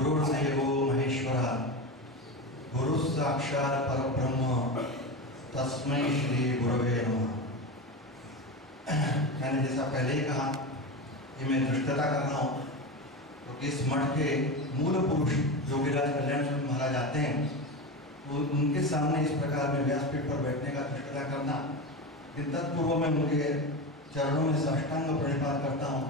गुरुर्देवो महेश्वरा गुरु साक्षात् परब्रह्म तस्मै श्री गुरवे नमः। मैंने जैसा पहले ही कहा कि मैं दृष्टता कर रहा हूँ, तो इस मठ के मूल पुरुष योगीराज कल्याण स्वामी महाराज आते हैं, तो उनके सामने इस प्रकार में व्यासपीठ पर बैठने का दृष्टता करना, इन तत्पूर्व में उनके चरणों में साष्टांग प्रणिपात करता हूँ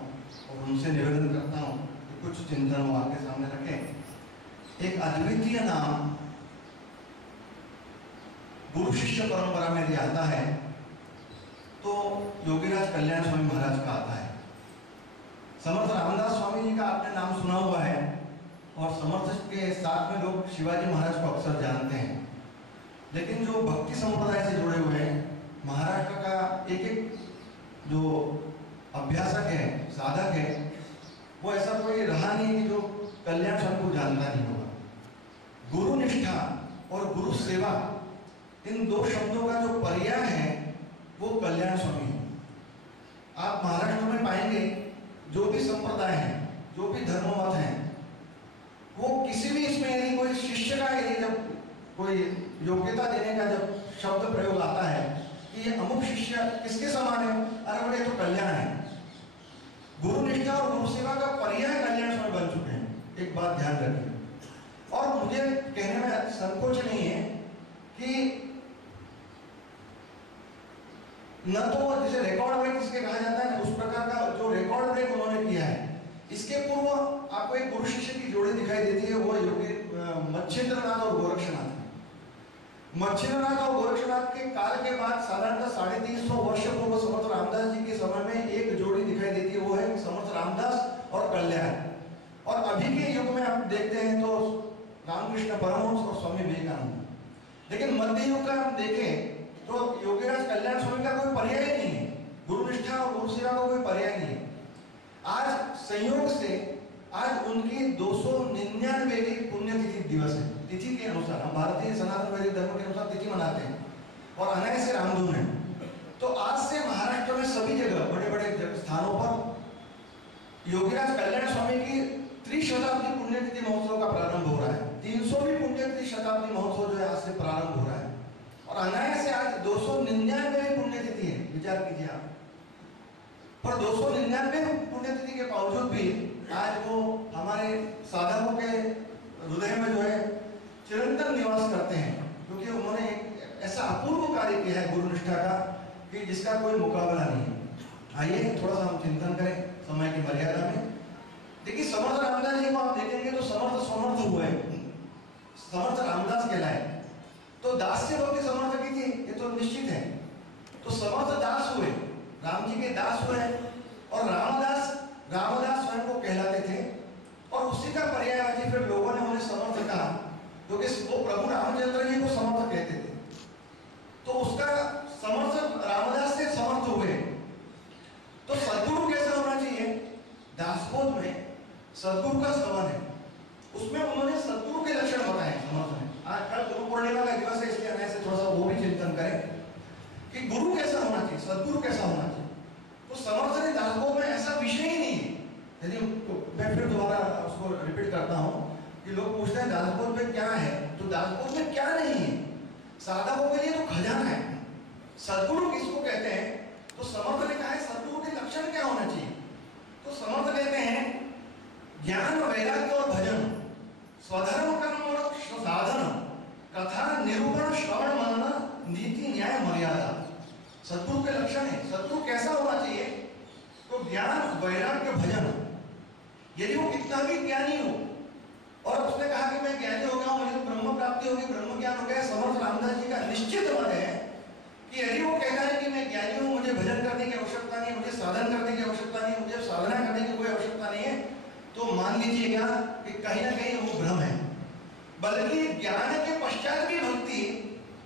और उनसे निवेदन करता हूँ कि कुछ चिंतन वो आपके सामने रखें। एक अद्वितीय नाम गुरु शिष्य परंपरा में यदि आता है तो योगीराज कल्याण स्वामी महाराज का आता है। समर्थ रामदास स्वामी जी का आपने नाम सुना हुआ है और समर्थ के साथ में लोग शिवाजी महाराज को अक्सर जानते हैं, लेकिन जो भक्ति संप्रदाय से जुड़े हुए हैं, महाराष्ट्र का एक एक जो अभ्यासक है, साधक है, वो ऐसा कोई रहा नहीं कि जो कल्याण स्वामी को जानता नहीं होगा। गुरु निष्ठा और गुरु सेवा, इन दो शब्दों का जो पर्याय है वो कल्याण स्वामी है। आप महाराष्ट्र में पाएंगे जो भी संप्रदाय है, जो भी धर्ममत है, वो किसी भी इसमें यदि कोई शिष्य का यदि जब कोई योग्यता देने का जब शब्द प्रयोग आता है कि ये अमुक शिष्य किसके समान है, अरे बोले तो कल्याण है। गुरु निष्ठा और गुरु सेवा का पर्याय कल्याण स्वामी बन चुके हैं, एक बात ध्यान रखिए। और मुझे कहने में संकोच नहीं है कि न तो जैसे रिकॉर्ड ब्रेक जिसके कहा जाता है, उस प्रकार का जो रिकॉर्ड ब्रेक उन्होंने किया है। इसके पूर्व आपको एक गुरु शिष्य की जोड़ी दिखाई देती है, वो योगी मच्छिंद्रनाथ और गोरक्षनाथ। मच्छिंद्रनाथ और गोरक्षनाथ के काल के बाद साधारणतः 350 वर्ष पूर्व समर्थ रामदास जी के समय में एक जोड़ी दिखाई देती है, वो है समर्थ रामदास और कल्याण। और अभी के युग में आप देखते हैं तो रामकृष्ण परमहंस और स्वामी विवेकानंद। लेकिन मध्य युग का हम देखें तो योगीराज कल्याण स्वामी का कोई पर्याय नहीं है, गुरु निष्ठा और गुरु सेवा का कोई पर्याय नहीं है। आज संयोग से आज उनकी 299वीं पुण्यतिथि दिवस है। तिथि के अनुसार हम भारतीय सनातन वैदिक धर्म के अनुसार तिथि मनाते हैं और अनायास रामधुन है। तो आज से महाराष्ट्र में सभी जगह बड़े बड़े स्थानों पर योगीराज कल्याण स्वामी की त्रिशताब्दी पुण्यतिथि महोत्सव का प्रारंभ हो रहा है। 300वीं पुण्यतिथि शताब्दी महोत्सव जो है आज से प्रारंभ हो रहा है और अनायास से आज 299वीं पुण्यतिथि है। विचार कीजिए आप। पर 299वीं पुण्यतिथि के बावजूद भी आज वो हमारे साधकों के हृदय में जो है चिरंतन निवास करते हैं, क्योंकि उन्होंने एक ऐसा अपूर्व कार्य किया है गुरु निष्ठा का कि जिसका कोई मुकाबला नहीं है। आइए थोड़ा सा हम चिंतन करें समय की मर्यादा में। देखिए समर्थ रामदास जी को आप देखेंगे तो समर्थ समर्थ हुए, समर्थ रामदास कहलाए, तो दास से भक्ति समर्थ की थी, ये तो निश्चित है। तो समर्थ दास हुए, राम जी के दास हुए और रामदास स्वयं को कहलाते थे और उसी का पर्यायवाची फिर लोगों ने उन्हें समर्थ कहा, क्योंकि वो प्रभु रामचंद्र जी को समर्थ कहते थे। तो उसका समर्थ रामदास से समर्थ हुए। तो सद्गुरु कैसा होना चाहिए? दासबोध में सद्गुरु का सवन है, उसमें उन्होंने सद्गुरु के लक्षण बताए समर्थ ने। आज कल गुरु पूर्णिमा का दिवस है, इसलिए अनायास थोड़ा सा वो भी चिंतन करें कि गुरु कैसा होना चाहिए, सद्गुरु कैसा होना चाहिए। तो समर्थ ने दासबोध में ऐसा विषय ही नहीं है। यदि मैं फिर दोबारा उसको रिपीट करता हूँ कि लोग पूछते हैं दासबोध में क्या है, तो दासबोध में क्या नहीं है। साधकों के लिए तो खजाना है। सद्गुरु किसको कहते हैं? तो समर्थ ने कहा है सद्गुरु के लक्षण क्या होना चाहिए। तो समर्थ कहते हैं ज्ञान वैराग्य और भजन, स्वधर्म कर्म और साधन, कथा निरूपण श्रवण मनन, नीति न्याय मर्यादा, सद्गुरु के लक्षण है। सद्गुरु कैसा होना चाहिए? तो ज्ञान वैराग्य भजन। यदि वो कितना भी ज्ञानी हो और उसने कहा कि मैं ज्ञानी हो गया हूं, मुझे ब्रह्म प्राप्ति होगी, ब्रह्म ज्ञान हो गया, समर्थ रामदास जी का निश्चित मत है कि यदि वो कहता है कि मैं ज्ञानी हूं, मुझे भजन करने की आवश्यकता नहीं, मुझे साधन करने की आवश्यकता नहीं, मुझे साधना करने की कोई आवश्यकता नहीं है, तो मान लीजिएगा कि कहीं ना कहीं वो भ्रम है। बल्कि ज्ञान के पश्चात की भक्ति,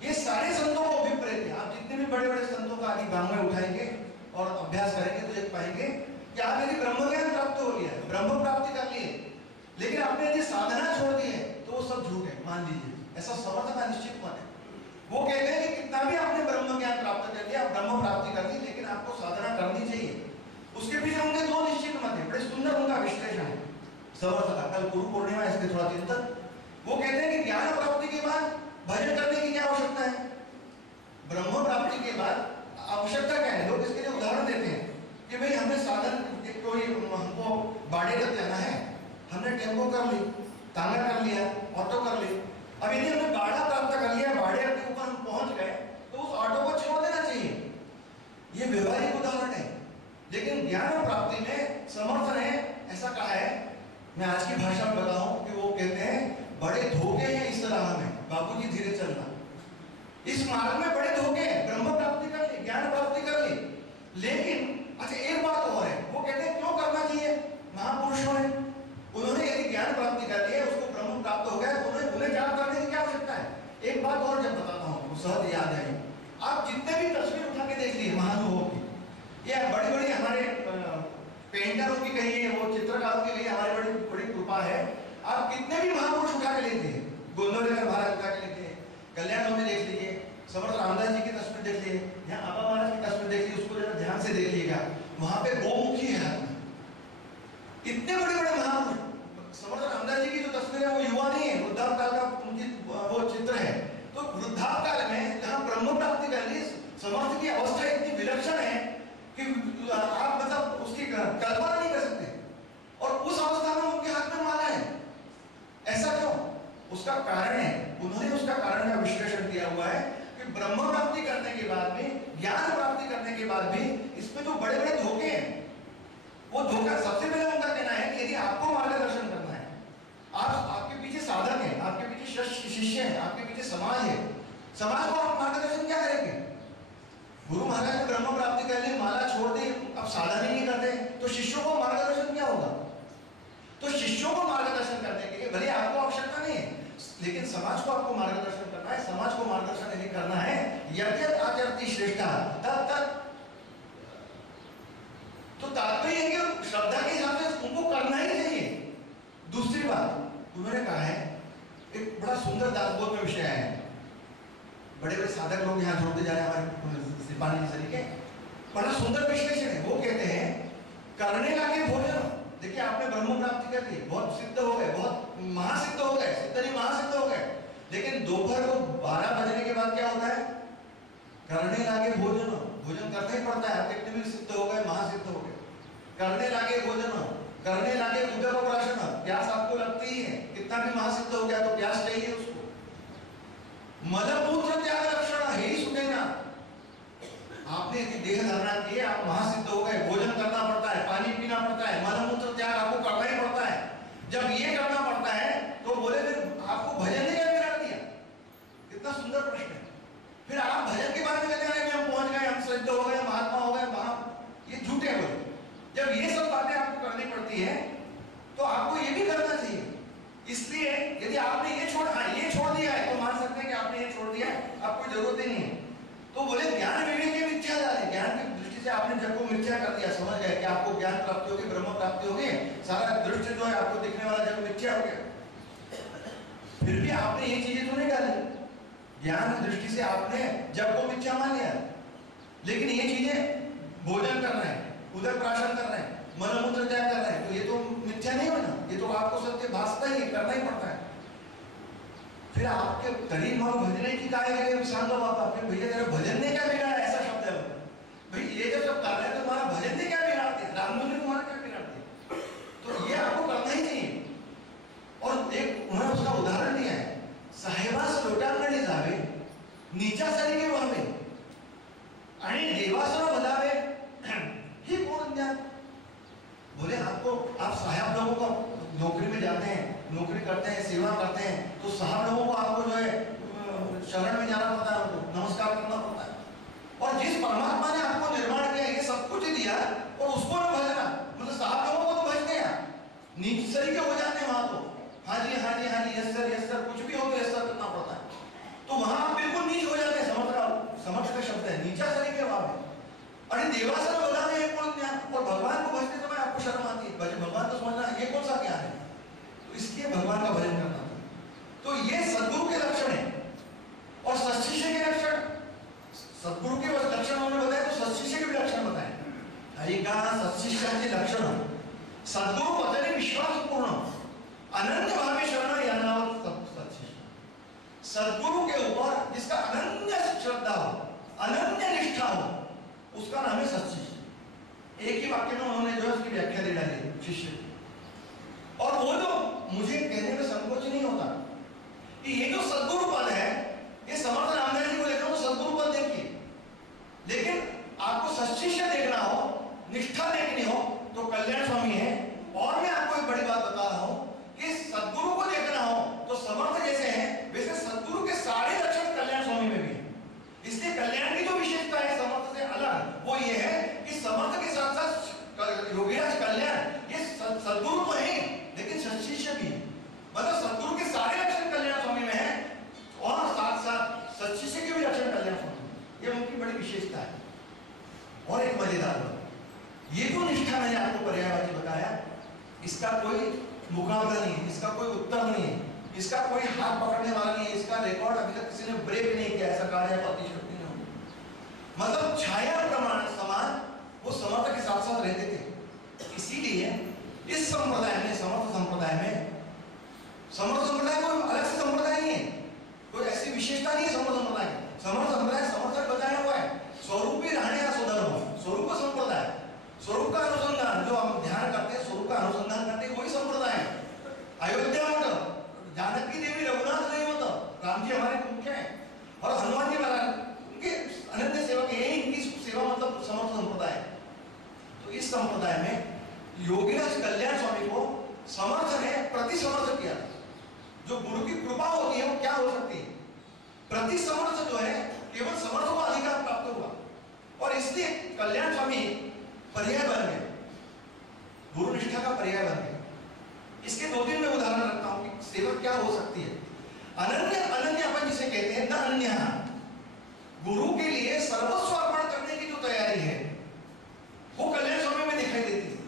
ये सारे संतों को अभिप्रेत है। आप जितने भी बड़े बड़े संतों का आदि गांव में उठाएंगे और अभ्यास करेंगे तो देख पाएंगे कि आप यदि ब्रह्म ज्ञान प्राप्त हो लिया, ब्रह्म प्राप्ति कर लिए, लेकिन आपने यदि साधना छोड़ दी है तो वो सब झूठ है, मान लीजिए। ऐसा समर्थ का निश्चित मत है। वो कहते हैं कि कितना भी आपने ब्रह्म ज्ञान प्राप्त कर लिया, ब्रह्म प्राप्ति कर ली, लेकिन आपको साधना करनी चाहिए। उसके पीछे उनके दो निश्चित मत है, बड़े सुंदर उनका विश्लेषण है। समर्थ कल गुरु पूर्णिमा इसके थोड़ा चिंतन, वो कहते हैं कि ज्ञान प्राप्ति के बाद भजन करने की क्या आवश्यकता है, ब्रह्म प्राप्ति के बाद आवश्यकता क्या है। लोग इसके लिए उदाहरण देते हैं कि भाई हमने साधन कोई हमको बाड़े तक जाना है, हमने टेम्पो कर ली, तांगा कर लिया, ऑटो कर ली, अब यदि हमने बाड़ा प्राप्त कर लिया, बाड़े के ऊपर हम पहुंच गए तो उस ऑटो को छोड़ देना चाहिए। ये व्यवहारिक उदाहरण है, लेकिन ज्ञान प्राप्ति में समर्थ ने ऐसा कहा है, मैं आज की भाषा में बताऊं कि वो कहते हैं बड़े धोखे हैं इस राह में, बाबूजी धीरे चलना, इस मार्ग में बड़े धोखे हैं। ब्रह्म प्राप्ति कर ली, ज्ञान प्राप्ति कर ली, लेकिन अच्छा एक बात और है, वो कहते हैं क्यों करना चाहिए, महापुरुषों ने उन्होंने यदि ज्ञान प्राप्ति कर लिया, उसको ब्रह्म प्राप्त हो गया, तो उन्हें ज्ञान करने की क्या आवश्यकता है। एक बात और जब बताता हूँ वो सहज याद आई, आप जितने भी तस्वीर उठा के देख लिए महानुभवों की, या बड़ी बड़ी हमारे पेंटरों की कहिए, वो चित्रकारों की कहिए, हमारी बड़ी बड़ी कृपा है, आप कितने भी महापुरुष उठा के लेते हैं, गोंदवलेकर महाराज उठा के लेते हैं, कल्याण में देख लीजिए, समर्थ रामदास जी की तस्वीर देख लीजिए, यहाँ आबा महाराज की तस्वीर देख लीजिए, उसको जरा ध्यान से देखिएगा, वहां पे गौमुखी है। इतने बड़े बड़े महापुरुष, समर्थ रामदास जी की जो तस्वीर है वो युवा नहीं है, वृद्धापकाल का उनकी वो चित्र है। तो वृद्धापकाल में जहाँ ब्रह्म प्राप्ति कर ली, समर्थ की अवस्था इतनी विलक्षण है कि आप मतलब उसकी कल्पना नहीं कर सकते, और उस अवस्था में उनके हाथ में माला है। ऐसा क्यों? उसका कारण है, उन्होंने उसका कारण का विश्लेषण किया हुआ है कि ब्रह्म प्राप्ति करने के बाद भी, ज्ञान प्राप्ति करने के बाद भी इसमें जो बड़े बड़े धोखे हैं, वो धोखा सबसे पहले उनका कहना है कि यदि आपको मार्गदर्शन करना है, आपके पीछे साधक है, आपके पीछे शिष्य है, आपके पीछे समाज है, समाज को आप मार्गदर्शन क्या करेंगे। गुरु महाराज ने ब्रह्म प्राप्ति कर ली, माला छोड़ दी, अब साधन ही नहीं करते, तो शिष्यों को मार्गदर्शन क्या होगा। तो शिष्यों को मार्गदर्शन करने के लिए भले आपको आवश्यकता नहीं है, लेकिन समाज को आपको मार्गदर्शन करना है। समाज को मार्गदर्शन यदि करना है, यद्यत आचरति श्रेष्ठा तब तक, तो तात्पर्य है कि श्रद्धा के हिसाब से उनको करना ही चाहिए। दूसरी बात उन्होंने कहा है, एक बड़ा सुंदर दासबोध में विषय है, बड़े बड़े साधक लोग यहाँ जोड़ते जा रहे हैं, हमारे सिपाही तरीके, बड़ा सुंदर विश्लेषण है। वो कहते हैं करने लागे भोजन, देखिए आपने ब्रह्म प्राप्ति कर ली, बहुत सिद्ध हो गए, बहुत महासिद्ध हो गए, सिद्ध नहीं महासिद्ध हो गए, लेकिन दोपहर को 12 बजने के बाद क्या होता है, करने लागे भोजन, भोजन करना ही पड़ता है। आप कितने भी सिद्ध हो गए, महासिद्ध हो गए, करने लागे भोजन, करने लागे उदरोपराशन, प्यास आपको लगती ही है, कितना भी महासिद्ध हो गया तो प्यास चाहिए उसको। मलमूत्र त्याग लक्षण है ही सुनेना, आपने यदि देह धारणा की है, आप महासिद्ध हो गए, भोजन करना पड़ता है, पानी पीना पड़ता है, मलमूत्र त्याग आपको करना ही पड़ता है। जब ये करना पड़ता है तो बोले फिर आपको भजन ने क्या बिगाड़ दिया। कितना सुंदर प्रश्न है। फिर आप भजन के बारे में कहते हैं हम पहुंच गए, हम सिद्ध हो गए, महात्मा हो गए, ये झूठे बोले। जब ये सब बातें आपको करनी पड़ती है तो आपको ये भी करना चाहिए। इसलिए यदि आपने ये छोड़ दिया है तो मान सकते हैं कि आपने ये छोड़ दिया है, आपको जरूरत ही नहीं है। तो बोले ज्ञान विवेक के मिथ्या जाने, ज्ञान की दृष्टि से आपने जग को मिथ्या कर दिया, समझ गए कि आपको ज्ञान प्राप्ति होगी, ब्रह्म प्राप्ति होगी, सारा दृष्टि जो है आपको दिखने वाला जग मिथ्या हो गया। फिर भी आपने ये चीजें तो नहीं डाली, ज्ञान की दृष्टि से आपने जग को मिथ्या मान लिया, लेकिन ये चीजें भोजन कर रहे हैं, उदर प्राशन कर रहे हैं, मलमूत्र त्याग कर रहे हैं, तो ये तो मिथ्या नहीं होना, ये तो आपको सत्य भासता ही, करना ही पड़ता है। फिर आपके करीब और भजने की काय विशाल बाबा, फिर भैया तेरा भजन ने क्या बिगाड़ा, ऐसा शब्द है भाई, ये जब सब कर रहे हैं तो तुम्हारा भजन ने क्या बिगाड़ते, रामधुन ने तुम्हारा क्या बिगाड़ते, तो ये आपको करना ही चाहिए। और एक उन्होंने उसका उदाहरण दिया है, साहेबास लोटांगणी जावे नीचा सरीके व्हावे आणि देवासुर भजावे ही कोण ज्ञान। बोले आप साहब लोगों को नौकरी में जाते हैं, नौकरी करते हैं, सेवा करते हैं, तो साहब लोगों को आपको जो है शरण में जाना पड़ता है, उनको नमस्कार करना पड़ता है। और जिस परमात्मा ने आपको निर्माण किया, ये सब कुछ दिया, और उसको न भजना, मतलब साहब लोगों को तो भजते हैं, नीच सरीके हो जाते हैं वहां तो, हाँ जी हाँ जी हाँ जी, यस सर, कुछ भी हो तो यस सर करना पड़ता है, तो वहां आप बिल्कुल नीच हो जाते हैं। समझ का शब्द है, नीचा सरीके वहां पे। अरे देवासुर भजावे ये कौन ज्ञान, और भगवान को भजते समय आपको शर्म आती है, भगवान तो समझना ये कौन सा ज्ञान है, तो इसलिए भगवान का भजन करना था। तो ये सद्गुरु के लक्षण है। और सत्शिष्य के लक्षण, सद्गुरु के लक्षण उन्होंने बताया, तो सत्शिष्य के भी लक्षण बताए। हरि का सत्शिष्य के लक्षण, सद्गुरु वचने विश्वास पूर्ण, है, इसका कोई उत्तर नहीं है, इसका कोई हाथ पकड़ने वाला नहीं है, इसका रिकॉर्ड अभी तक किसी ने ब्रेक नहीं किया, ऐसा कार्य प्रतिशक्ति ने हो। मतलब छाया प्रमाण समान वो समर्थ के साथ साथ रहते थे। इसीलिए इस संप्रदाय में, समर्थ संप्रदाय में, समर्थ संप्रदाय कोई अलग से संप्रदाय नहीं है, कोई ऐसी विशेषता नहीं है समर्थ संप्रदाय। समर्थ संप्रदाय समर्थक बताया हुआ है, स्वरूपी रहने का स्वधर्म, स्वरूप संप्रदाय, स्वरूप का अनुसंधान, जो हम ध्यान करते हैं, स्वरूप का अनुसंधान करते हैं, वही संप्रदाय है। अयोध्या मठ, जानकी देवी, रघुनाथ देवी मठ, राम जी हमारे मुख्य हैं, और हनुमान जी महाराज उनके अनन्य सेवक हैं, इनकी सेवा मतलब समर्थ संप्रदाय। तो इस संप्रदाय में योगीराज कल्याण स्वामी को समर्थ ने प्रति समर्थ किया। जो गुरु की कृपा होती है वो क्या हो सकती है? प्रति समर्थ जो है केवल समर्थ को अधिकार प्राप्त हुआ, और इसलिए कल्याण स्वामी पर्याय बन गए, गुरु निष्ठा का पर्याय बन गए। इसके दो तीन मैं उदाहरण रखता हूं कि सेवक क्या हो सकती है। अनन्य, अनन्य अपन जिसे कहते हैं, न अन्य, गुरु के लिए सर्वस्व अर्पण करने की जो तैयारी है वो कल्याण स्वामी में दिखाई देती है।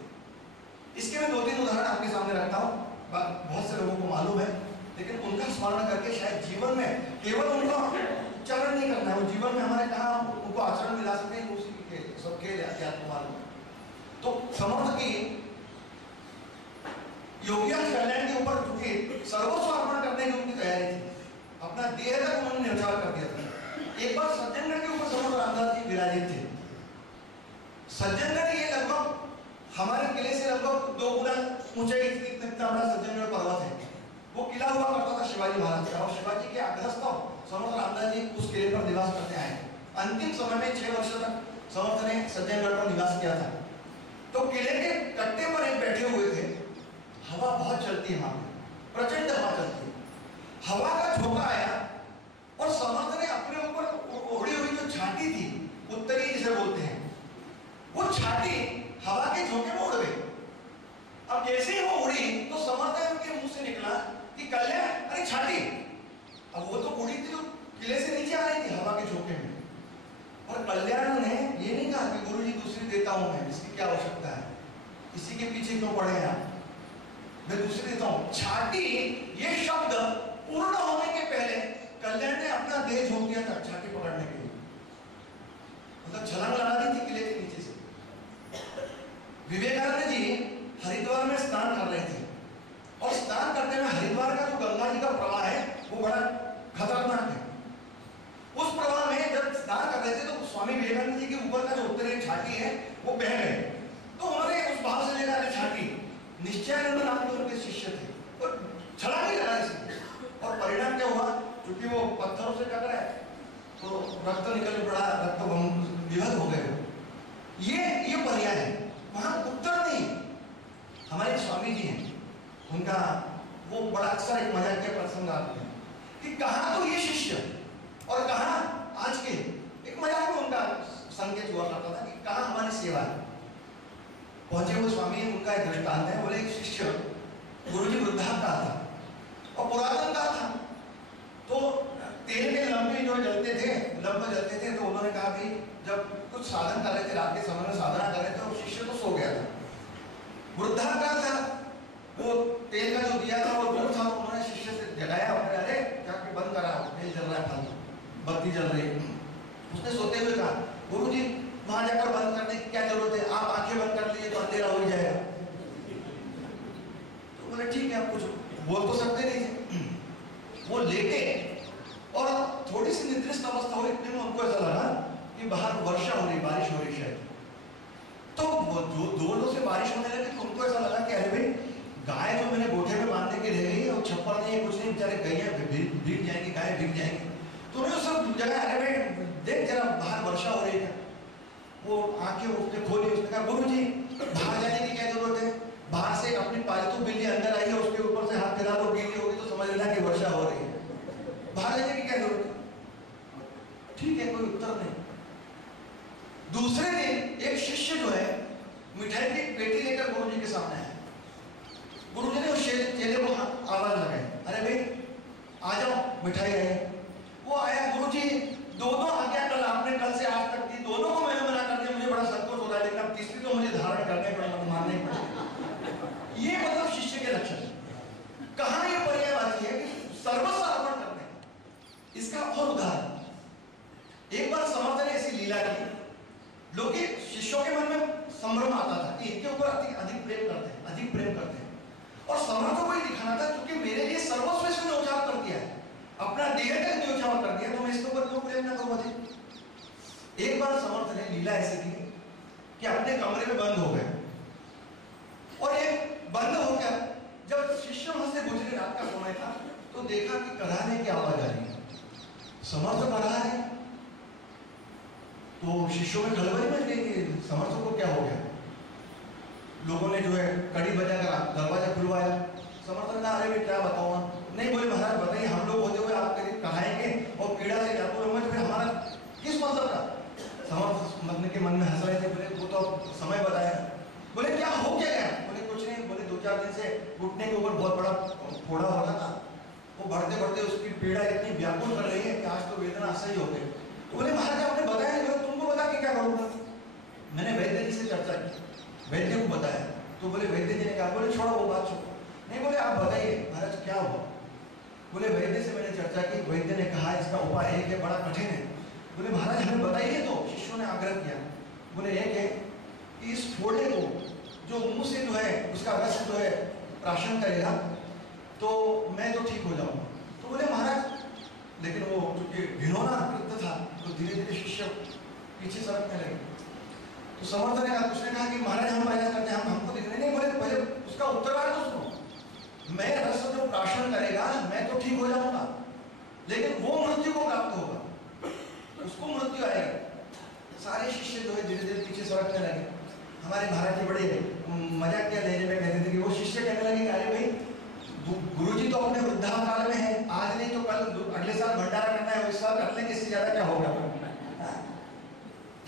इसके मैं दो तीन उदाहरण आपके सामने रखता हूं, बहुत से लोगों को मालूम है, लेकिन उनका स्मरण करके शायद जीवन में केवल उनका उच्चारण नहीं करना है, वो जीवन में हमारे कहा उनको आचरण मिला सकते हैं, उसी के सबके आपको मालूम है। तो समर्थ की योगीराज कल्याण के ऊपर चूंकि सर्वस्व अर्पण करने की उनकी तैयारी थी, अपना देह तक उन्होंने न्यौछावर कर दिया था। एक बार सज्जनगढ़ के ऊपर समर्थ रामदास जी विराजित थे। सज्जनगढ़ ये लगभग हमारे किले से लगभग 2 गुना ऊंचाई, इतना बड़ा सज्जनगढ़ पर्वत है। वो किला हुआ करता था शिवाजी महाराज का, और शिवाजी के अग्रस्त समर्थ रामदास जी उस किले पर निवास करते आए। अंतिम समय में 6 वर्ष तक समर्थ ने सज्जनगढ़ पर निवास किया था। तो किले के कट्टे पर एक बैठे हुए थे, हवा बहुत चलती है वहां पे, प्रचंड हवा चलती है। हवा का झोंका आया और समर्थ ने अपने ऊपर ओढ़ी हुई जो छाती थी, उत्तरी जिसे बोलते हैं, वो छाती हवा के झोंके में उड़ गई। अब जैसे ही वो उड़ी तो समर्थ के मुंह से निकला कि कल्याण, अरे छाती। अब वो तो उड़ी थी जो किले से नीचे आ रही थी हवा के झोंके में, और कल्याण ने ये नहीं कहा कि गुरुजी दूसरी देता हूं मैं, इसकी क्या आवश्यकता है, इसी के पीछे क्यों पड़े हैं आप, मैं दूसरी देता हूं। छाती ये शब्द पूर्ण होने के पहले कल्याण ने अपना देह झोंक दिया था छाती पकड़ने के लिए, मतलब छलांग लगा दी थी किले के नीचे से। विवेकानंद जी हरिद्वार में स्नान कर रहे थे, और स्नान करते हुए हरिद्वार का जो गंगा जी का प्रवाह है वो बड़ा खतरनाक है। उस प्रवाह में जब स्नान कर रहे थे तो स्वामी विवेकानंद जी के ऊपर का जो उत्तरी छाती है वो बह गए। तो उन्होंने उस भाव से लेकर छाती, निश्चयानंद नाम के उनके शिष्य थे, और छलांग ही लगा इसलिए, और परिणाम क्या हुआ, क्योंकि वो पत्थरों से टकराए तो रक्त निकल पड़ा, रक्त विभक्त हो गए। ये पर्याय है, वहां उत्तर नहीं। हमारे स्वामी जी हैं, उनका वो बड़ा अक्सर एक मजाकिया प्रसंग आते हैं कि कहा तो ये शिष्य और कहा आज के, एक मजाक में उनका संकेत हुआ करता था कि कहा हमारी सेवा है। पहुंचे हुए स्वामी, उनका एक दृष्टांत है, बोले एक शिष्य गुरुजी वृद्धाप्य था और पुरातन का था, तो तेल के लंबे जो जलते थे, लंब जलते थे, तो उन्होंने कहा कि जब कुछ साधन कर रहे थे, रात के समय में साधना कर रहे थे, और शिष्य तो सो गया था, वृद्धाप्य था, वो तेल का जो दिया था वो दूर था, तो उन्होंने शिष्य से जगाया, अरे जाके बंद करा, तेल जल रहा है, फालतू बत्ती जल रही है। उसने सोते हुए कहा, गुरुजी वहां जाकर बंद करने की क्या जरूरत है, आप आंखें बंद कर लीजिए तो अंधेरा हो जाएगा। तो बोले ठीक है, आप कुछ बोल तो सकते नहीं थे। वो लेटे और थोड़ी सी निद्रिस्त अवस्था हुई, इतने में उनको ऐसा लगा कि बाहर वर्षा हो रही, बारिश हो रही शायद। तो जोरों से बारिश होने लगी, तो उनको ऐसा लगा कि अरे भाई गाय जो मैंने गोठे में बांधने के रह गई है, वो छप्पर नहीं है, कुछ नहीं, बेचारे गैया भीग जाएंगी, गाय भीग जाएंगी। तो उन्हें सब जगह, अरे भाई देख जरा बाहर वर्षा हो रही है। वो आंखें उसने खोली, उसने कहा गुरुजी बाहर जाने की क्या जरूरत है, बाहर से अपनी पालतू बिल्ली अंदर आई है, उसके ऊपर से हाथ फिरा लो, गीली होगी तो समझ लेना कि वर्षा हो रही है, बाहर जाने की क्या जरूरत है। ठीक है, कोई उत्तर नहीं। दूसरे दिन एक शिष्य जो है मिठाई की पेटी लेकर गुरुजी के सामने आया। गुरुजी ने उस चेले को आवाज लगाई, अरे भाई आ जाओ, मिठाई है। वो आया, गुरुजी दोनों आज्ञा कल आपने कल से आज तक दी, दोनों को मैंने मना कर दिया, मुझे बड़ा संतोष हो रहा है, लेकिन अब तीसरी तो मुझे धारण करने पड़ेगा, मानने पड़ेगा। ये मतलब शिष्य के लक्षण। एक बार समर्थ ने लीला ऐसे की कि अपने कमरे में बंद हो गए, और एक बंद हो गया। जब शिष्य वहां से गुजरे, रात का समय था, तो देखा कि कराहने की आवाज आ रही है, समर्थ कर रहा है। तो शिष्यों में खलबली मच गई कि समर्थ को क्या हो गया। लोगों ने जो है कड़ी बजाकर दरवाजा खुलवाया। समर्थ ने कहा, अरे मैं क्या बताऊं। नहीं, बोले महाराज बताइए, हम लोग होते हुए आप करीब कहाएंगे और पीड़ा से जाको फिर हमारा किस मतलब का। समर्थ मरने के मन में हंस रहे थे, बोले वो तो समय बताया। बोले क्या हो क्या गया। बोले कुछ नहीं, बोले 2-4 दिन से घुटने के ऊपर बहुत बड़ा फोड़ा हो रहा था, वो बढ़ते बढ़ते उसकी पीड़ा इतनी व्याकुल कर रही है कि आज तो वेदना असह्य हो गई। तो बोले महाराज आपने बताया नहीं, तुमको बता के क्या करूंगा। मैंने वैद्य जी से चर्चा की, वैद्य को बताया। तो बोले वैद्य जी ने कहा, बोले छोड़ो वो बात छोड़ो। नहीं, बोले आप बताइए महाराज क्या हुआ। बोले वैद्य से मैंने चर्चा की, वैद्य ने कहा इसका उपाय एक है, बड़ा कठिन है। बोले महाराज हमें बताइए। तो शिष्यों ने आग्रह किया। बोले एक है कि इस फोड़े को जो मुंह से जो है उसका रस जो है प्राशन करेगा तो मैं तो ठीक हो जाऊंगा। तो बोले महाराज, लेकिन वो क्योंकि घिनौना कृत्य था तो धीरे धीरे शिष्य पीछे सरकने लगे। तो समर्थ ने कहा, उसने कहा कि महाराज हम ऐसा करते हैं, हमको दिखने नहीं। बोले पहले उसका उत्तरार्ध तो सुनो। मैं रस जो प्राशन करेगा मैं तो ठीक हो जाऊंगा, लेकिन वो मृत्यु को प्राप्त होगा, उसको मृत्यु आएगी। सारे शिष्य जो है धीरे धीरे पीछे सरकने लगे। हमारे महाराज जी बड़े मजाक के लहजे में कहते थे कि वो शिष्य कहने लगे, अरे भाई गुरुजी तो अपने वृद्धाकाल में है, आज नहीं तो कल अगले साल भंडारा करना है, इस साल कर लेंगे, इससे ज्यादा क्या होगा।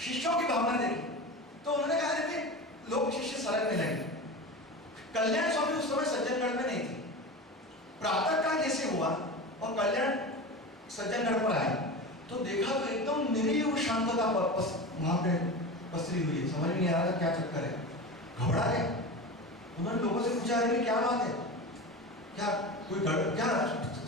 शिष्यों की भावना देखी। तो उन्होंने कहा, अरे लोग शिष्य सरकने लगे। कल्याण स्वामी उस समय सज्जनगढ़ में नहीं थे। प्रातः काल जैसे हुआ और कल्याण सज्जनगढ़ पर आए तो देखा तो एकदम निरीह शांतता वहां पे पसरी हुई है। समझ में नहीं आ रहा क्या चक्कर है, घबरा गए। उन्होंने लोगों से पूछा, अरे क्या बात है, क्या कोई क्या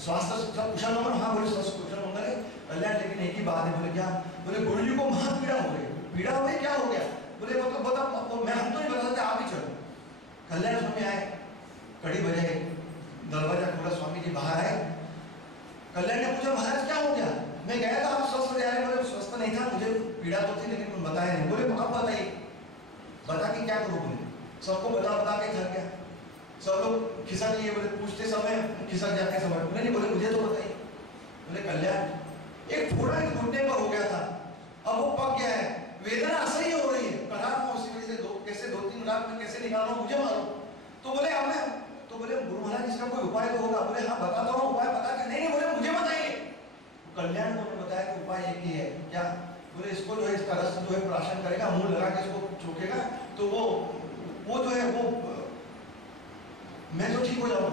स्वास्थ्य सब कुशल मंगल। हाँ बोले स्वास्थ्य कुशल मंगल है कल्याण, लेकिन एक ही बात है। बोले क्या। बोले गुरु जी को महा पीड़ा हो गई। पीड़ा हो गई, क्या हो गया। बोले वो तो बता, मैं हम तो नहीं बता सकते, आप ही चलो। कल्याण स्वामी आए, कड़ी बजाई, दरवाजा खोला, स्वामी जी बाहर आए। कल्याण ने पूछा, महाराज क्या हो गया। मैं गया था, आप स्वस्थ हो जा रहे। बोले स्वस्थ नहीं था, मुझे पीड़ा तो थी लेकिन बताया नहीं। बोले आप बताइए, बता के क्या करूँ। बोले सबको बता के थक गया, सब लोग खिसक लिए। बोले पूछते समय खिसक जाते समय। नहीं बोले मुझे तो बताइए। बोले कल्याण एक फोड़ा घुटने पर हो गया था, अब वो पक गया है, वेदना असह्य हो रही है, करार उसी वजह से कैसे 2-3 रात में कैसे निकालूं मुझे मालूम। तो बोले आपने, तो बोले गुरु महाराज इसका कोई उपाय तो होगा। बोले हाँ बताता हूँ उपाय, बता के। नहीं बोले मुझे बताइए। कल्याण को बताया कि उपाय एक ही है। क्या। बोले इसको जो है इसका रस जो है प्राशन करेगा, मुंह लगा के इसको चूकेगा तो वो जो है वो मैं तो ठीक हो जाऊंगा।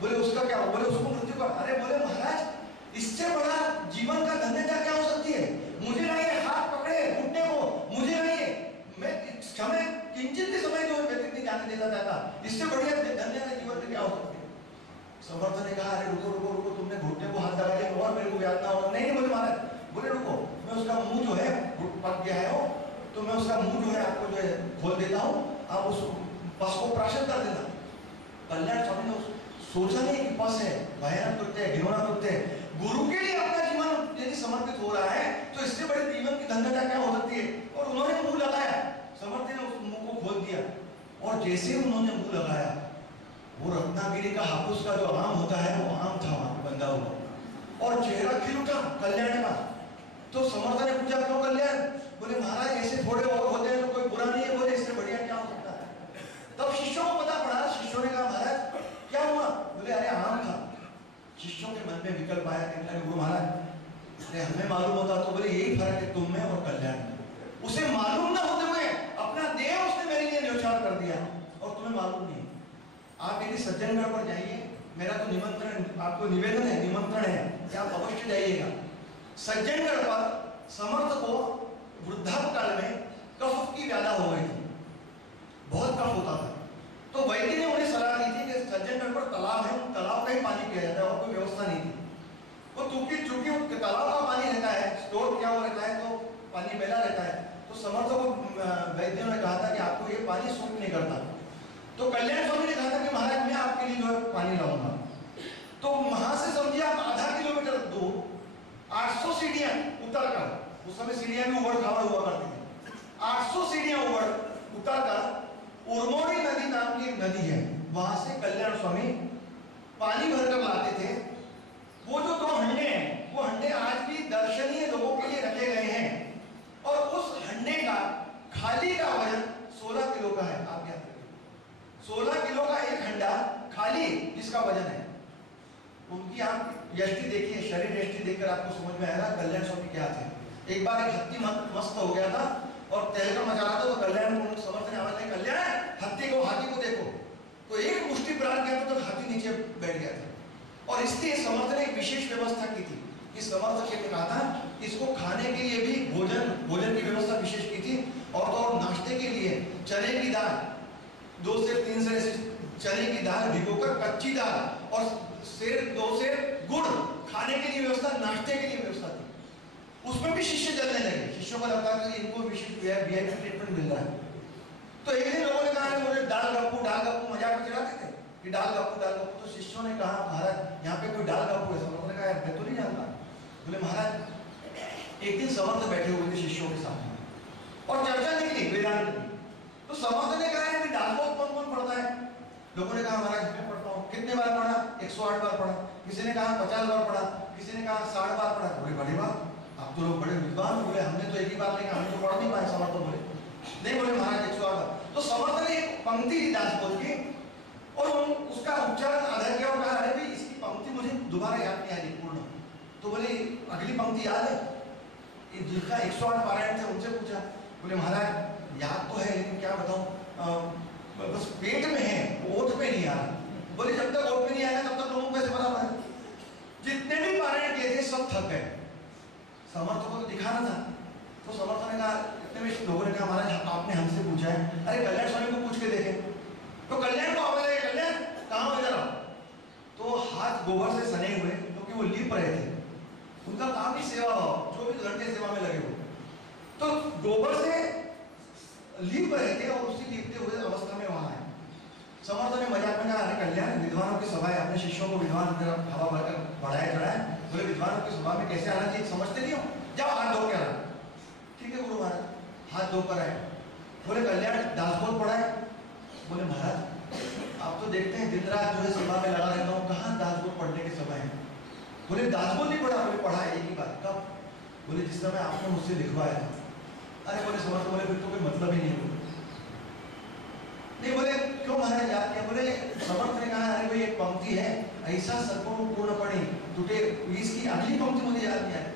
बोले उसका क्या। बोले उसको मृत्यु का। अरे बोले महाराज इससे बड़ा जीवन का धन्यता क्या हो सकती है। मुझे नहीं है हाथ पकड़े घुटने को, मुझे नहीं है, मैं समय किंचित भी समय जो व्यतीत नहीं जाने देता चाहता, इससे बढ़िया धन्यता जीवन में क्या हो सकती है। समर्थ ने कहा, अरे रुको रुको रुको, तुमने घुटने को हाथ लगा दिया और मेरे को याद ना हो। नहीं बोले महाराज। बोले रुको, मैं उसका मुंह जो है पक गया है वो, तो मैं उसका मुंह जो है आपको जो है खोल देता हूँ, आप उस पस को प्राशन कर देना। कल्याण स्वामी ने सोचा नहीं कि पस है, भयानक कृत्य है, घिनौना कृत्य है। गुरु के लिए अपना जीवन यदि समर्पित हो रहा है तो इससे बड़े जीवन की धन्यता क्या हो सकती है। और उन्होंने मुंह लगाया, समर्थ ने उस मुंह को खोल दिया, और जैसे ही उन्होंने मुंह लगाया वो रत्नागिरी का हापुस का जो आम होता है वो आम था वहां बंधा हुआ, और चेहरा खिल उठा कल्याण का। तो समर्थ ने पूछा, क्यों कल्याण। बोले महाराज ऐसे थोड़े और होते हैं तो कोई बुरा नहीं है। बोले इससे बढ़िया क्या हो सकता है। तब शिष्यों को पता पड़ा। शिष्यों ने कहा, महाराज क्या हुआ। बोले अरे आम था। शिष्यों के मन में विकल्प आया, कहने लगे गुरु महाराज अरे हमें मालूम होता तो। बोले यही फर्क है तुम में और कल्याण में। उसे मालूम ना होते हुए अपना देह उसने मेरे लिए न्योछावर कर दिया और तुम्हें मालूम नहीं। आप यदि सज्जनगढ़ पर जाइए, मेरा तो निमंत्रण, आपको निवेदन है, निमंत्रण है कि आप अवश्य जाइएगा। सज्जनगढ़ पर समर्थ को वृद्धापकाल में कफ की व्याधा हो गई थी, बहुत कफ होता था। तो वैद्य ने उन्हें सलाह दी थी कि सज्जनगढ़ पर तालाब है, तालाब का ही पानी पिया जाता है और कोई व्यवस्था नहीं थी। वो चूंकि तालाब का पानी रहता है, स्टोर किया हुआ रहता है, तो पानी बहला रहता है। तो समर्थ को वैद्यों ने कहा था कि आपको ये पानी सूट नहीं करता। तो कल्याण स्वामी ने कहा था कि महाराज मैं आपके लिए जो है पानी लाऊंगा। तो वहां से समझिए आप आधा किलोमीटर दूर 800 सीढ़ियां उतर कर, उस समय सीढ़ियां भी उबड़ खाबड़ भरकर लाते थे, वो जो 2 हंडे हैं, वो हंडे आज भी दर्शनीय लोगों के लिए रखे गए हैं। और उस हंडे का खाली का वजन 16 किलो का है। आप याद रखिए, 16 किलो का एक हंडा खाली जिसका वजन है। उनकी आप यष्टि देखिए, शरीर यष्टि देखकर आपको समझ में आएगा कल्याण स्वामी क्या थे। एक बार एक हत्ती मस्त हो गया था और तहलका मचा रहा था, तो कल्याण को समझ में आवाज आई, कल्याण हाथी को देखो। तो एक मुष्टि प्राण किया तो हाथी नीचे बैठ गया था। और इसलिए समर्थ ने एक विशेष व्यवस्था की थी। इस समर्थ ने कहा था इसको खाने के लिए भी भोजन की व्यवस्था विशेष की थी। और तो और नाश्ते के लिए चने की दाल, 2 से 3 सेर चने की दाल भिगोकर, कच्ची दाल और 2 सेर गुड़ खाने के लिए व्यवस्था, नाश्ते के लिए व्यवस्था थी। उसमें भी शिष्य जलने लगे। शिष्यों को लगता था कि इनको विशेष वीआईपी ट्रीटमेंट मिल रहा है। तो एक दिन लोगों ने कहा मुझे दाल गप्पू मजाक में चिढ़ाते थे कि दाल गप्पू। तो शिष्यों ने कहा महाराज यहाँ पे कोई दाल गप्पू है? समर्थ ने कहा यार मैं तो नहीं जानता। बोले महाराज एक दिन समर्थ बैठे हुए थे शिष्यों के सामने और चर्चा निकली वेदांत की। तो समर्थ ने कहा है दाल गप्पू कौन पढ़ता है? लोगों ने कहा महाराज मैं पढ़ता हूँ। कितने बार पढ़ा? 108 बार पढ़ा। किसी ने कहा 50 बार पढ़ा, किसी ने कहा 60 बार पढ़ा। बोले बड़ी बात, आप तो लोग बड़े विद्वान। बोले हमने तो एक ही बार लिखा, हमने तो पढ़ नहीं पाए। समर्थ बोले नहीं, बोले महाराज 108 बार। तो समर्थ ने एक पंक्ति ली दास बोल की और उसका उच्चारण आधा किया और कहा अरे भाई इसकी पंक्ति मुझे दोबारा याद नहीं आ रही पूर्ण। तो बोले अगली पंक्ति याद है? जिनका 108 पारायण थे उनसे पूछा। बोले महाराज याद तो है लेकिन क्या बताऊं, बस पेट में है, ओठ पे नहीं आ रहा। बोले जब तक ओठ पे नहीं आएगा तब तक लोगों को कैसे पता पड़ेगा? जितने भी पारायण किए थे सब थक गए। समर्थ को तो दिखाना था। तो समर्थ ने कहा, इतने में लोगों ने कहा महाराज आपने हमसे पूछा है, अरे कल्याण स्वामी को पूछ के देखे। तो कल्याण को आवाज आई, कल्याण कहाँ हो जरा? तो हाथ गोबर से सने हुए क्योंकि वो लीप रहे थे। उनका काम ही सेवा हो, 24 घंटे सेवा में लगे हुए। तो गोबर से लीप रहे थे और उसी लीपते हुए अवस्था में वहां आए। समर्थ ने मजाक में कहा, अरे कल्याण विद्वानों की सभा है, अपने शिष्यों को विद्वान हवा भरकर बढ़ाया चढ़ाए। बोले विद्वानों की सभा में कैसे आना चाहिए समझते नहीं हो? जाओ हाथ धो के आना। ठीक है गुरु महाराज, हाथ धोकर आए। बोले कल्याण दासबोध पढ़ाए? बोले महाराज आप तो देखते हैं दिन रात जो है सभा में लगा रहता हूँ, कहाँ दासबोध पढ़ने की सभा है? बोले दासबोध नहीं पढ़ा? बोले पढ़ा है, एक ही बात। कब? बोले जिस समय आपने मुझसे लिखवाया था। अरे बोले समर्थ बोले फिर तो कोई मतलब ही नहीं। नहीं बोले क्यों महाराज याद किया? बोले समर्थ ने कहा अरे भाई एक पंक्ति है, ऐसा सद्गुरु पूर्ण पढ़ी टूटे, इसकी अगली पंक्ति मुझे याद नहीं आई।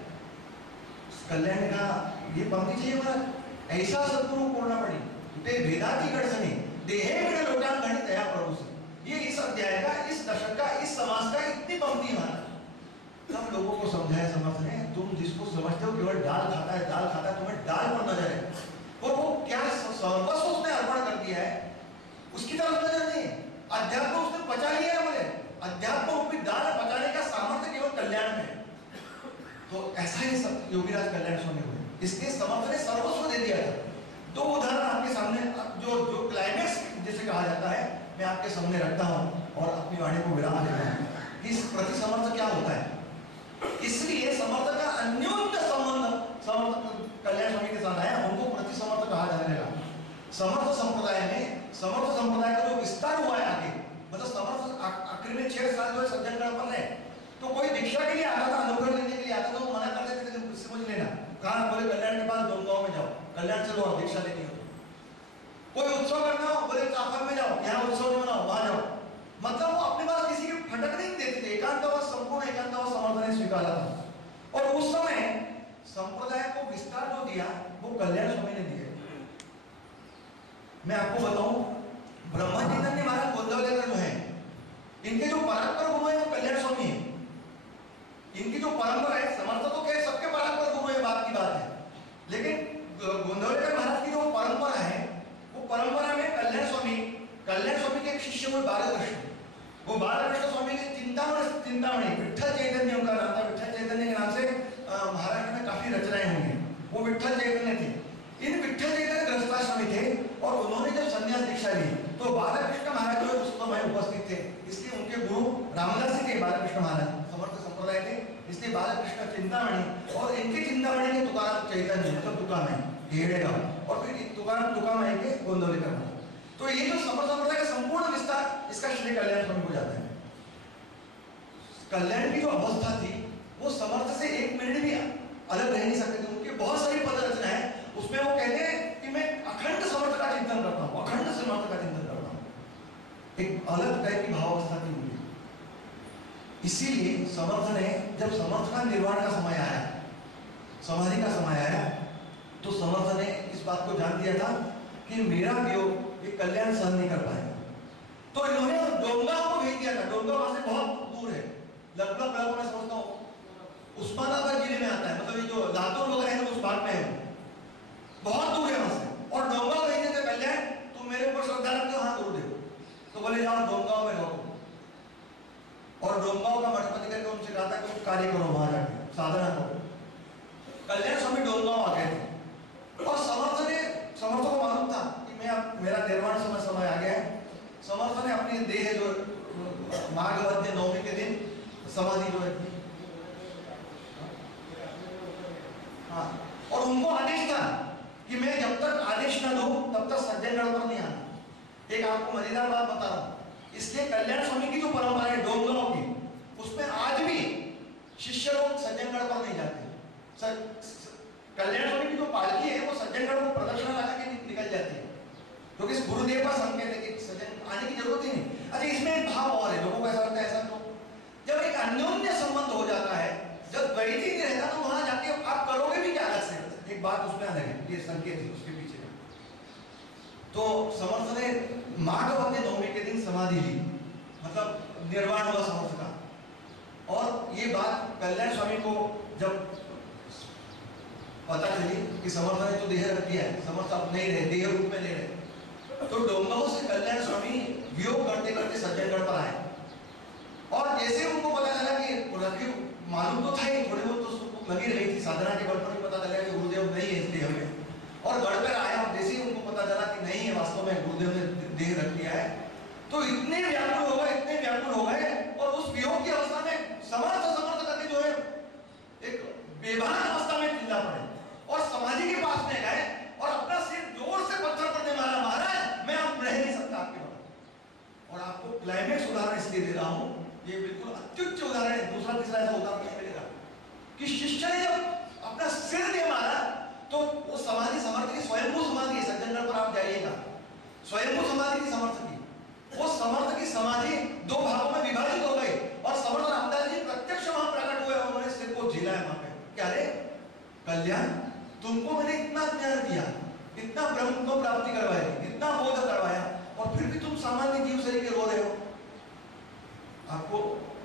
कल्याण ने कहा ये पंक्ति चाहिए महाराज, ऐसा सद्गुरु पूर्ण पढ़ी टूटे भेदाती गढ़सनी देहे मेरे लोटान गणित दया प्रभु से। ये इस अध्याय का, इस दशक का, इस समाज का इतनी पंक्ति महाराज। तब लोगों को समझाया समर्थ ने, तुम जिसको समझते हो केवल दाल खाता है, तुम्हें दाल पर नजर है और वो क्या सर्वस्व उसने अर्पण कर दिया है उसकी तरफ नजर नहीं है। अध्यात्म उसने पचा लिया है। बोले अध्यात्म रूपी दाल पचाने का सामर्थ्य केवल कल्याण में है। तो ऐसा ही सब योगीराज कल्याण स्वामी हुए। इसके समर्थ ने सर्वस्व दे दिया था। दो उदाहरण आपके सामने जो क्लाइमेक्स जिसे कहा जाता है मैं आपके सामने रखता हूँ और अपनी वाणी को विराम देता हूँ। इस प्रति समर्थ क्या होता है, इसलिए समर्थ का अन्योन्य संबंध समर्थ कल्याण स्वामी के साथ आया, उनको प्रति समर्थ कहा जाने लगा। समर्थ संप्रदाय में, समर्थ संप्रदाय का जो विस्तार हुआ है आगे, मतलब समर्थ आखिर में 6 साल जो है सज्जनगढ़ पर रहे, तो कोई दीक्षा के लिए आता था, अनुग्रह लेने के लिए आता था, वो मना कर देते थे, समझ लेना। कहा बोले कल्याण के पास डोमगांव में जाओ, कल्याण चलो और दीक्षा लेनी हो। कोई उत्सव करना हो बोले चाफर में जाओ, यहाँ उत्सव नहीं मनाओ, वहां जाओ। मतलब वो अपने पास किसी की फटक नहीं देते थे। एकांतवास, संपूर्ण एकांतवास समर्थ ने स्वीकारा था। और उस समय संप्रदाय को विस्तार जो दिया वो कल्याण स्वामी ने दिया। मैं आपको बताऊं, ब्रह्मा चैतन्य महाराज गोंदवलेकर जो है, इनके जो परात्पर गुरु है वो कल्याण स्वामी है। इनकी जो परंपरा है, समर्थ तो क्या सबके परात्पर गुरु है, बात की बात है, लेकिन गोंदवलेकर महाराज की जो परंपरा है वो परंपरा में कल्याण स्वामी के एक शिष्य हुए बालकृष्ण। वो बालकृष्ण स्वामी के चिंतामणि विठ्ठल चैतन्य उनका नाम था। विठ्ठल चैतन्य के नाम से महाराष्ट्र में काफी रचनाएं होंगी। वो विठ्ठल चैतन्य थे। इन विठ्ठल चैतन्य गृहस्थाश्रमी थे और उन्होंने जब संन्यास दीक्षा ली तो बालकृष्ण महाराज जो है उस समय उपस्थित थे। इसलिए उनके गुरु रामदास जी थे, बालकृष्ण महाराज समर्थ संप्रदाय थे, इसलिए बालकृष्ण चिंतामणि। और इनके चिंतामणि के तुकाराम चैतन्य मतलब तुकाम है घेरेगा, और फिर तुकाम है के गोंदवलेकर। तो ये जो समर्थ संप्रदाय का संपूर्ण विस्तार, इसका श्रेय कल्याण स्वामी को जाता है। कल्याण की जो अवस्था थी वो समर्थ से 1 मिनट भी अलग रह नहीं सकते थे। उनकी बहुत सारी पद रचना है, उसमें वो कहते हैं कि मैं अखंड समर्थ का चिंतन करता हूँ, अखंड समर्थ का चिंतन करता हूँ। एक अलग टाइप की भावावस्था थी उनकी। इसीलिए समर्थ ने, जब समर्थ का निर्वाण का समय आया, समाधि का समय आया, तो समर्थ ने इस बात को जान दिया था कि मेरा वियोग ये कल्याण सहन नहीं कर पाएगा। तो इन्होंने डोंगांव को भेज दिया था। डोंगांव वहां से बहुत दूर है, लगभग मैं समझता हूँ उस्मानाबाद जिले में आता है, मतलब ये जो लातूर वगैरह है उस भाग में है, बहुत दूर है वहां से। और डोंगांव भेजने से पहले तुम मेरे ऊपर श्रद्धा रखते हो? हाँ गुरुदेव। तो बोले जाओ डोंगांव में रहो। और डोंगांव का मठपति करके उनसे कहा था कि तुम कार्य करो, वहां जाके साधना करो। कल्याण स्वामी डोंगांव आ गए थे और समर्थ को मालूम था कि मैं अब मेरा निर्वाण समय आ गया है। समर्थ ने अपनी देह जो माघ मध्य नवमी के दिन समाधि जो है, हाँ, और उनको आदेश था कि मैं जब तक आदेश न दूं तब तक सज्जनगढ़ पर नहीं आना। एक आपको मजेदार बात बता रहा हूं, इसलिए कल्याण स्वामी की जो परंपरा है डोंगांव की, उसमें आज भी शिष्य लोग सज्जनगढ़ पर नहीं जाते। कल्याण स्वामी की जो पालकी है वो सज्जनगढ़ को प्रदक्षिणा लगा के निकल जाती है, क्योंकि तो गुरुदेव का संकेत है कि सज्जन आने की जरूरत ही नहीं। अच्छा, इसमें एक भाव और है, लोगों को ऐसा लगता है ऐसा, तो जब एक अन्योन्य संबंध हो जाता है, जब द्वैत ही नहीं रहता, तो वहां जाके आप करोगे भी क्या अलग से? एक बात उसमें अलग है, ये संकेत है उसके पीछे का। तो समर्थ ने माघ मध्य नवमी के दिन समाधि ली, मतलब निर्वाण हुआ समर्थ का। और ये बात कल्याण स्वामी को जब पता चली कि समर्थ ने तो देह रख दिया है, समर्थ अब नहीं रहे, देह रूप में नहीं रहे, तो डोंगांव से कल्याण स्वामी वियोग करते करते सज्जनगढ़ पर आए। और जैसे उनको पता चला कि मालूम तो था ही, थोड़ी बहुत तो लगी रही थी साधना के बल पर ही पता चला कि गुरुदेव नहीं है इस देह में, और गढ़ पर आया। और जैसे ही उनको पता चला कि नहीं है वास्तव में गुरुदेव ने देह रख दिया है, तो इतने व्याकुल हो गए और उस वियोग की अवस्था में समर्थ करके जो है एक बेभान अवस्था में चिल्ला पड़े और समाधि के पास में गए और अपना सिर जोर से पत्थर पर दे मारा, महाराज मैं अब रह नहीं सकता आपके पास। और आपको क्लाइमेक्स उदाहरण इसलिए दे रहा हूं, ये बिल्कुल अत्युच्च उदाहरण है, दूसरा तीसरा ऐसा उदाहरण नहीं मिलेगा कि शिष्य ने जब अपना सिर दे मारा तो वो समाधि समर्थ की स्वयंभू समाधि है। सज्जनगढ़ पर आप जाइएगा, स्वयंभू समाधि की समर्थ की, वो समर्थ की समाधि 2 भागों में विभाजित हो गई और समर्थ रामदास जी प्रत्यक्ष वहां प्रकट हुए और उन्होंने सिर को झेला है वहां पे। क्या रे कल्याण, तुमको मैंने इतना ज्ञान दिया, इतना ब्रह्म को प्राप्ति करवाई, इतना बोध करवाया, और फिर भी तुम सामान्य जीव शरीर के रो रहे हो। आपको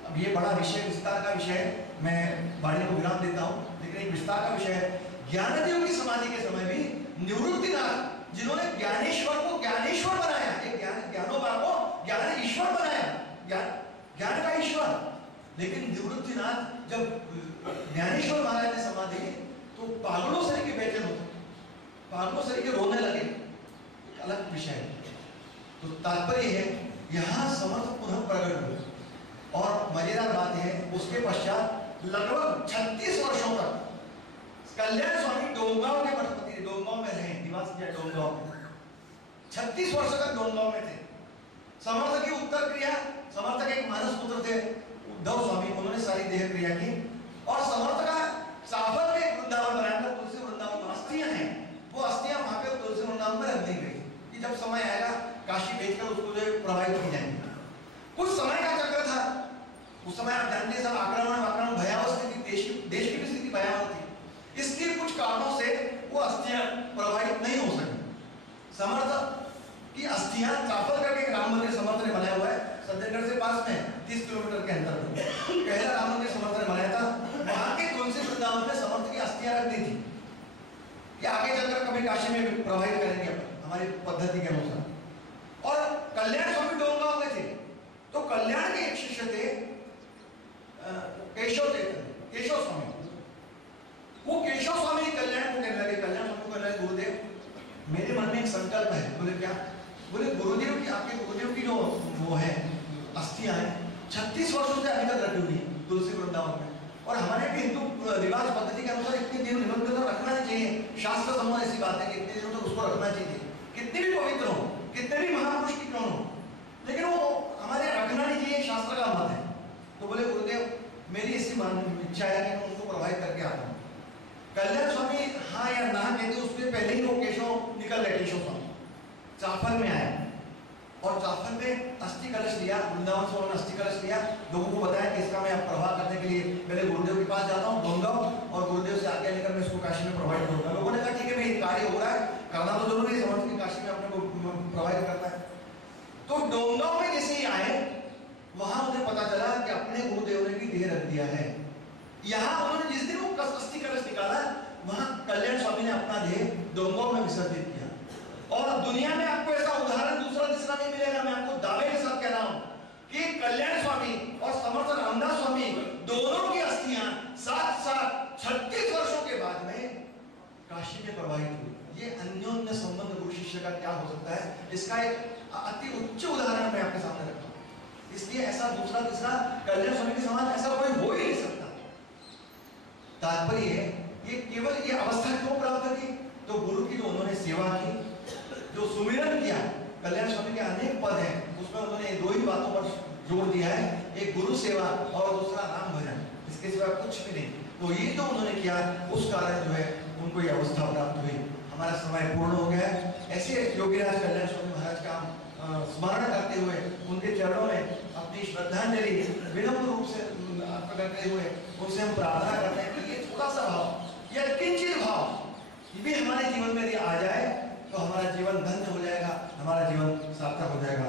अब ये बड़ा विषय, विस्तार का विषय है, मैं वाणी को विराम देता हूं, लेकिन एक विस्तार का विषय है। ज्ञानदेव की समाधि के समय भी निवृत्तिनाथ, जिन्होंने ज्ञानेश्वर को ज्ञानेश्वर बनाया, एक ज्ञानोबा को ज्ञान ईश्वर बनाया, ज्ञान का ईश्वर, लेकिन निवृत्तिनाथ जब ज्ञानेश्वर महाराज ने समाधि तो पागलों से के बैठे होते, पागलों से के रोने लगे, एक अलग विषय है। तो तात्पर्य है यहां समर्थ पुनः प्रकट हुए। और मजेदार बात है, उसके पश्चात लगभग 36 वर्षों तक कल्याण स्वामी डोंगांव के मठपति, डोंगांव में रहे, निवास किया डोंगांव में, 36 वर्ष तक डोंगांव में थे। समर्थ की उत्तर क्रिया, समर्थ के एक मानस पुत्र थे उद्धव स्वामी, उन्होंने सारी देह क्रिया की और समर्थ का साफर में वृंदावन बनाया, तुलसी वृंदावन अस्थियां हैं, वो अस्थियां वहां पे तुलसी वृंदावन में रख दी गई कि जब समय आएगा काशी भेजकर उसको जो प्रवाहित की जाएंगे। कुछ समय का चक्र था, उस समय आप जानते हैं सब आक्रमण भयावह स्थिति, देश की भी स्थिति भयावह थी, इसलिए कुछ कारणों से वो अस्थियां प्रवाहित नहीं हो सकी। समर्थ की अस्थियां साफर करके राम मंदिर समर्थ ने बनाया हुआ है, सज्जनगढ़ से पास में 30 किलोमीटर के अंतर में पहला राम मंदिर समर्थ ने बनाया था। वहां के तुलसी वृंदावन में समर्थ की अस्थियां रख दी थी कि आगे चलकर कभी काशी में प्रवाहित करेंगे अपन हमारी पद्धति के अनुसार। और कल्याण स्वामी डोंगांव में थे, तो कल्याण के एक शिष्य थे केशव स्वामी। वो केशव स्वामी कल्याण को कहने लगे, कल्याण स्वामी को कहने लगे, गुरुदेव मेरे मन में एक संकल्प है। बोले क्या? बोले गुरुदेव की, आपके गुरुदेव की जो वो है अस्थियां हैं 36 वर्षों से अभी तक रखी हुई है तुलसी वृंदावन में, और हमारे भी हिंदू रिवाज पद्धति के अनुसार इतने दिन निरंतर रखना नहीं चाहिए, शास्त्र सम्मत ऐसी बात है कि इतने दिनों तक उसको रखना चाहिए, कितने भी पवित्र हो, कितने भी महापुरुष की क्यों हो, लेकिन वो हमारे रखना नहीं चाहिए, शास्त्र का मत है। तो बोले गुरुदेव मेरी ऐसी इच्छा है कि मैं उनको प्रभावित करके आता हूँ। कल्याण स्वामी हाँ या ना कहते उसके पहले ही वो केशव निकल गए। केशव स्वामी चाफल में आए और चाफल में अस्थि कलश लिया, वृंदावन से उन्होंने अस्थि कलश लिया, लोगों को बताया कि इसका मैं प्रभाव करने के लिए पहले गुरुदेव के पास जाता हूँ, दूंगा और गुरुदेव से आज्ञा लेकर मैं इसको काशी में प्रभावित करूंगा। लोगों ने कहा ठीक है भाई कार्य हो रहा है, करना तो जरूरी है, समझ के काशी में अपने को प्रभावित करना है। तो डोंगांव में जैसे ही आए वहां उन्हें पता चला कि अपने गुरुदेव ने भी देह रख दिया है। यहाँ उन्होंने जिस दिन वो अस्थि कलश निकाला वहां कल्याण स्वामी ने अपना देह डोंगांव में विसर्जित किया। और दुनिया में आपको ऐसा उदाहरण दूसरा तीसरा नहीं मिलेगा। मैं आपको दावे के साथ कह रहा हूं कि कल्याण स्वामी और समर्थ रामदास स्वामी दोनों की अस्थियां साथ साथ 36 वर्षों के बाद में काशी में प्रवाहित हुई। ये अन्योन्य संबंध गुरु शिष्य का क्या हो सकता है, इसका एक अति उच्च उदाहरण मैं आपके सामने रखता हूं। इसलिए ऐसा दूसरा तीसरा कल्याण स्वामी के समान ऐसा कोई हो ही नहीं सकता। तात्पर्य ये केवल ये अवस्था क्यों प्राप्त की, तो गुरु की जो उन्होंने सेवा की, जो सुमिरन किया। कल्याण स्वामी के अनेक पद हैं, उसमें उन्होंने दो ही बातों पर जोर दिया है, एक गुरु सेवा और दूसरा नाम भजन, इसके सिवा कुछ भी नहीं। तो ये जो उन्होंने किया उस कारण जो है उनको ये अवस्था प्राप्त हुई। हमारा समय पूर्ण हो गया है। ऐसे योगीराज कल्याण स्वामी महाराज का हम स्मरण करते हुए उनके चरणों में अपनी श्रद्धांजलि विनम्र रूप से करते हुए उनसे हम प्रार्थना करते हैं कि ये थोड़ा सा भाव या किंचित भाव ये भी हमारे जीवन में यदि आ जाए तो हमारा जीवन धन्य हो जाएगा, हमारा जीवन सार्थक हो जाएगा।